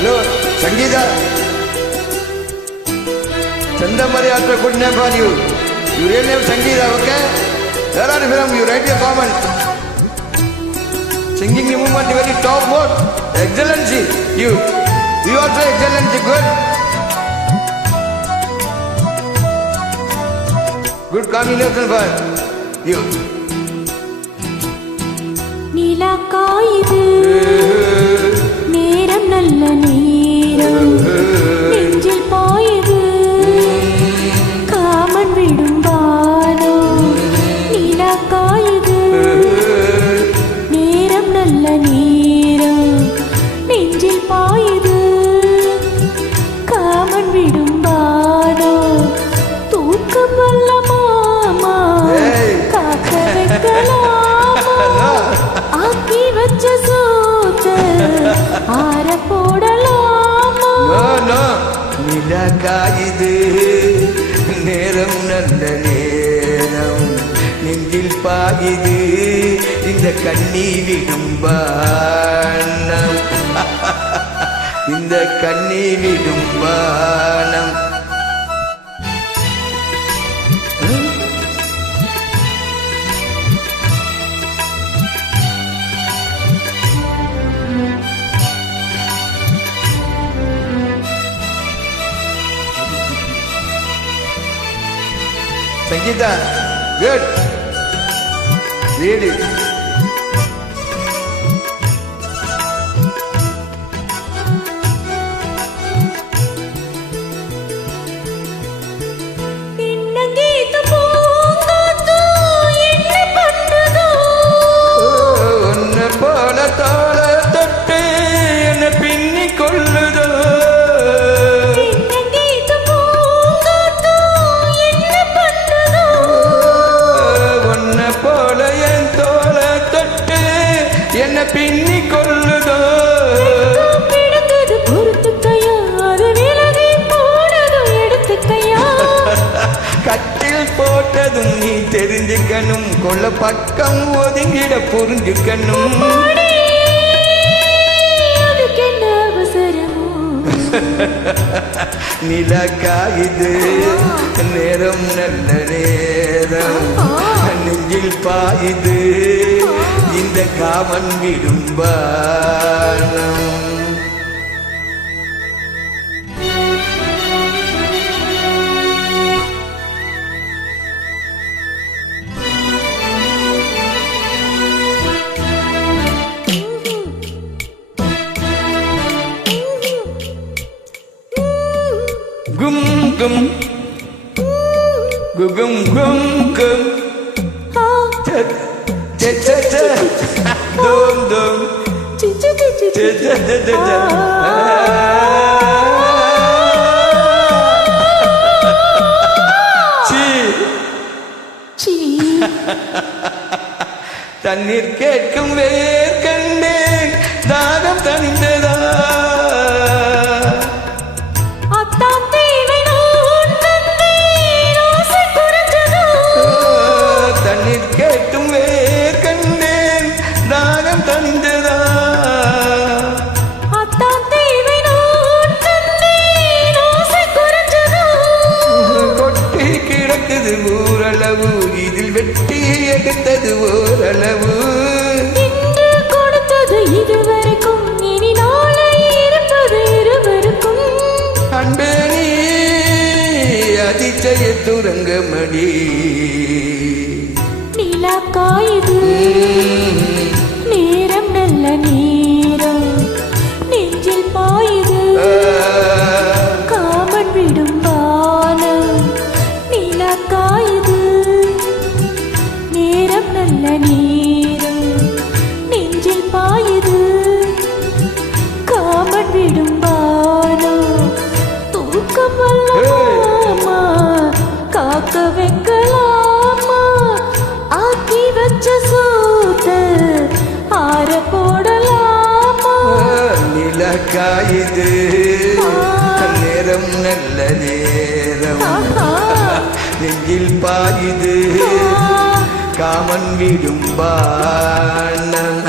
Hello, Sangeeta. Chandamari after good name for you. You real name Sangeeta, okay? Where are you from? You write your comment. Singing movement very top mode. Excellency. You also excellency. Good combination for you. Nila kaidu neram nalla neram nengil paayudu kaaman vidum vaano Nila kaidu neram nalla neram nengil paayudu kaaman vidum vaano தூக்கம் வல்ல மாமா காக்க வைக்கலாமா ஆக்கி வச்ச சோத்து ஆற போடலாமா நிலா காயுது நேரம் நல்ல நேரம் நெஞ்சில் பாயுது இந்த கண்ணி விடும் பானம் இந்த கண்ணி விடும் பானம் Sangeeta, good. Really. இன்னங்கீத்து பூங்காத்து என்ன பண்ணுதோ உன்னை போல தோள தொட்டு என்னை பின்னி கொள்ளுதோ என்ன பின்னி கொள்ளுதோ பிடித்தது பொறுத்துக்கையா அது விலகி போனதும் எடுத்துக்கையா கட்டில் போட்டதும் நீ தெரிஞ்சுக்கணும் கொள்ள பக்கம் ஒதுங்கிட புரிஞ்சுக்கணும் அதுக்கு என்ன அவசரமோ நிலக்காயுது நேரம் நல்ல நேரம் நெஞ்சில் பாயுது இந்த காமன் விடும் பானம் கும் கும் gum gum gum cha cha cha dum dum cha cha cha cha chi chi தண்ணீர் கேட்கும் வேர் கண்டேன் தாகம் தணிந்ததா ஊரளவு இதில் வெட்டி எடுத்தது ஓரளவு இன்று கொடுத்தது இதுவரைக்கும் இனி நாளை இருப்பது இருவருக்கும் அன்பே நீ அதிசய துரங்கமடி நிலா காயுது நேரம் நல்ல நேரம் நெஞ்சில் பாயுது காமன் விடும் பானம் நிலா காயுது நேரம் நல்ல நேரம் நெஞ்சில் பாயுது காமன் விடும் பானம் தூக்கம் வல்லமா காக்க வைக்கலாமா ஆக்கி வச்ச சோத்து ஆற போடலாமா நிலக்காயுது நேரம் நல்ல நேரம் நெஞ்சில் பாயுது காமன் விடும் பானம்